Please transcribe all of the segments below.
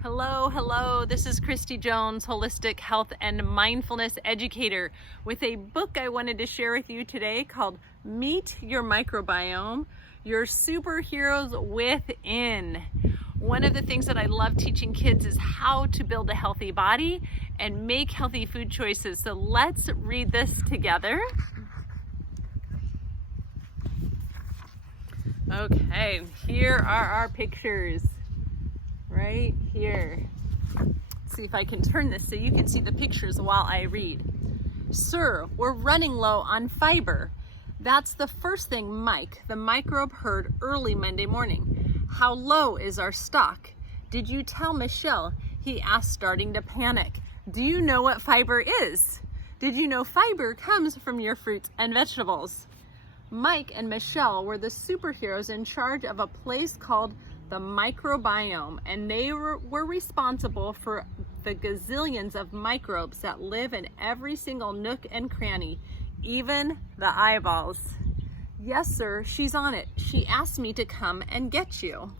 Hello, this is Christy Jones, holistic health and mindfulness educator, with a book I wanted to share with you today called Meet Your Microbiome, Your Superheroes Within. One of the things that I love teaching kids is how to build a healthy body and make healthy food choices. So let's read this together. Okay, here are our pictures. Right here. Let's see if I can turn this so you can see the pictures while I read. Sir, we're running low on fiber. That's the first thing Mike, the microbe, heard early Monday morning. How low is our stock? Did you tell Michelle? He asked, starting to panic. Do you know what fiber is? Did you know fiber comes from your fruits and vegetables? Mike and Michelle were the superheroes in charge of a place called the microbiome, and they were responsible for the gazillions of microbes that live in every single nook and cranny, even the eyeballs. Yes, sir, she's on it. She asked me to come and get you.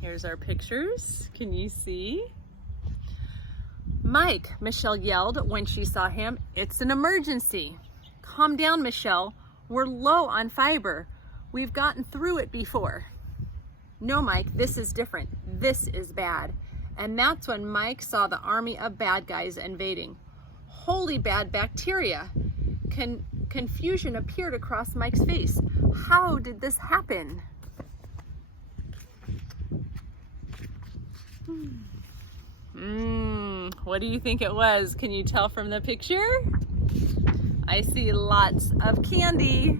Here's our pictures. Can you see? Mike, Michelle yelled when she saw him. It's an emergency. Calm down, Michelle. We're low on fiber. We've gotten through it before. No, Mike, this is different. This is bad. And that's when Mike saw the army of bad guys invading. Holy bad bacteria. Confusion appeared across Mike's face. How did this happen? What do you think it was? Can you tell from the picture? I see lots of candy.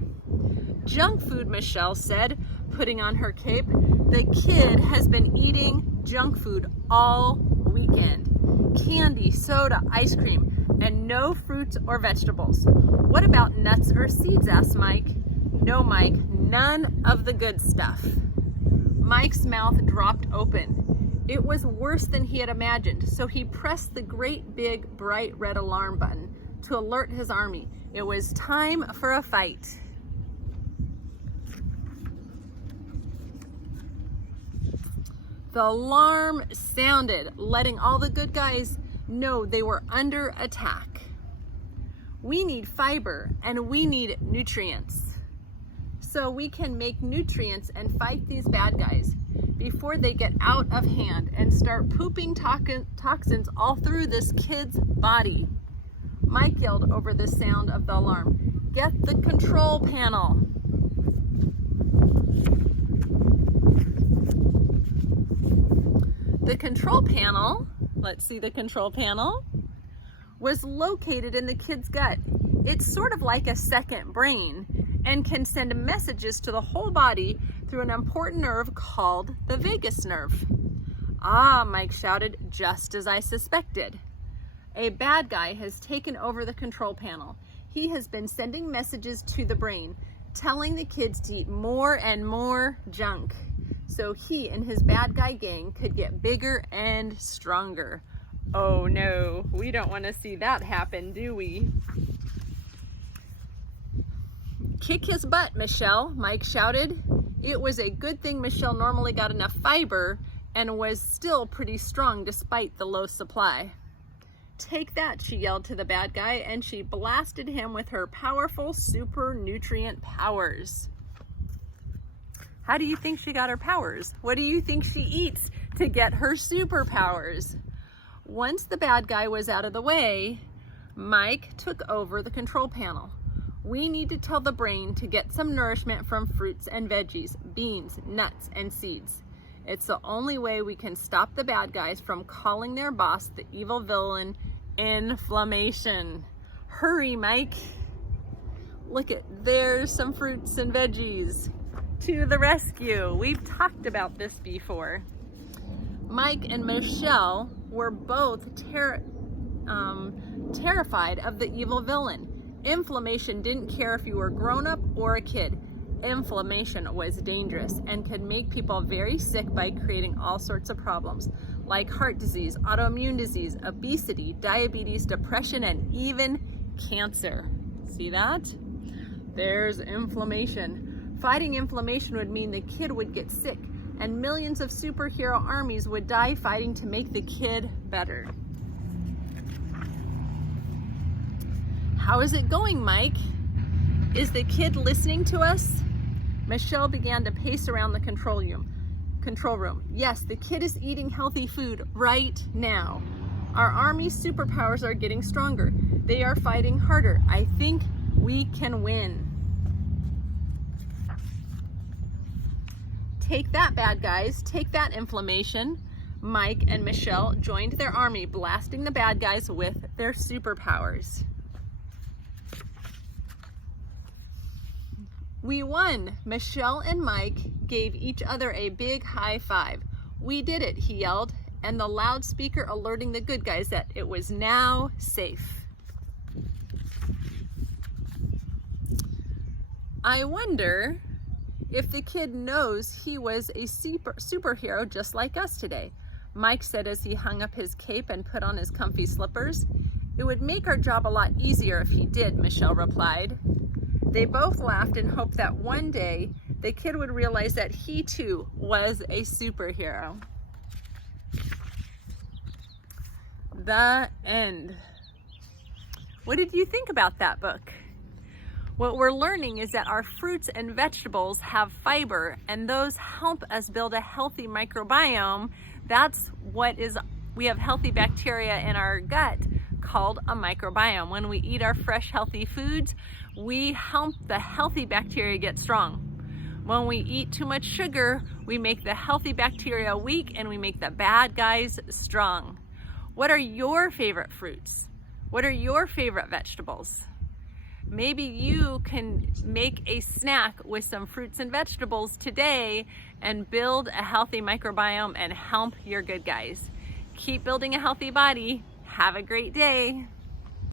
Junk food, Michelle said, putting on her cape. The kid has been eating junk food all weekend. Candy, soda, ice cream, and no fruits or vegetables. What about nuts or seeds? Asked Mike. No, Mike, none of the good stuff. Mike's mouth dropped open. It was worse than he had imagined, so he pressed the great big bright red alarm button to alert his army. It was time for a fight. The alarm sounded, letting all the good guys know they were under attack. We need fiber and we need nutrients, so we can make nutrients and fight these bad guys before they get out of hand and start pooping toxins all through this kid's body. Mike yelled over the sound of the alarm, "Get the control panel." The control panel, let's see the control panel, was located in the kid's gut. It's sort of like a second brain and can send messages to the whole body through an important nerve called the vagus nerve. Ah, Mike shouted, just as I suspected. A bad guy has taken over the control panel. He has been sending messages to the brain, telling the kids to eat more and more junk, so he and his bad guy gang could get bigger and stronger. Oh no, we don't want to see that happen, do we? Kick his butt, Michelle, Mike shouted. It was a good thing Michelle normally got enough fiber and was still pretty strong despite the low supply. Take that, she yelled to the bad guy, and she blasted him with her powerful super nutrient powers. How do you think she got her powers? What do you think she eats to get her superpowers? Once the bad guy was out of the way, Mike took over the control panel. We need to tell the brain to get some nourishment from fruits and veggies, beans, nuts, and seeds. It's the only way we can stop the bad guys from calling their boss the evil villain, inflammation. Hurry, Mike. Look there's some fruits and veggies. To the rescue. We've talked about this before. Mike and Michelle were both terrified of the evil villain. Inflammation didn't care if you were grown up or a kid. Inflammation was dangerous and could make people very sick by creating all sorts of problems like heart disease, autoimmune disease, obesity, diabetes, depression, and even cancer. See that? There's inflammation. Fighting inflammation would mean the kid would get sick, and millions of superhero armies would die fighting to make the kid better. How is it going, Mike? Is the kid listening to us? Michelle began to pace around the control room. Yes, the kid is eating healthy food right now. Our army's superpowers are getting stronger. They are fighting harder. I think we can win. Take that, bad guys. Take that, inflammation. Mike and Michelle joined their army, blasting the bad guys with their superpowers. We won! Michelle and Mike gave each other a big high five. We did it, he yelled, and the loudspeaker alerting the good guys that it was now safe. I wonder if the kid knows he was a superhero just like us today, Mike said as he hung up his cape and put on his comfy slippers. It would make our job a lot easier if he did, Michelle replied. They both laughed and hoped that one day the kid would realize that he too was a superhero. The end. What did you think about that book? What we're learning is that our fruits and vegetables have fiber, and those help us build a healthy microbiome. That's what is, we have healthy bacteria in our gut called a microbiome. When we eat our fresh, healthy foods, we help the healthy bacteria get strong. When we eat too much sugar, we make the healthy bacteria weak and we make the bad guys strong. What are your favorite fruits? What are your favorite vegetables? Maybe you can make a snack with some fruits and vegetables today and build a healthy microbiome and help your good guys. Keep building a healthy body. Have a great day.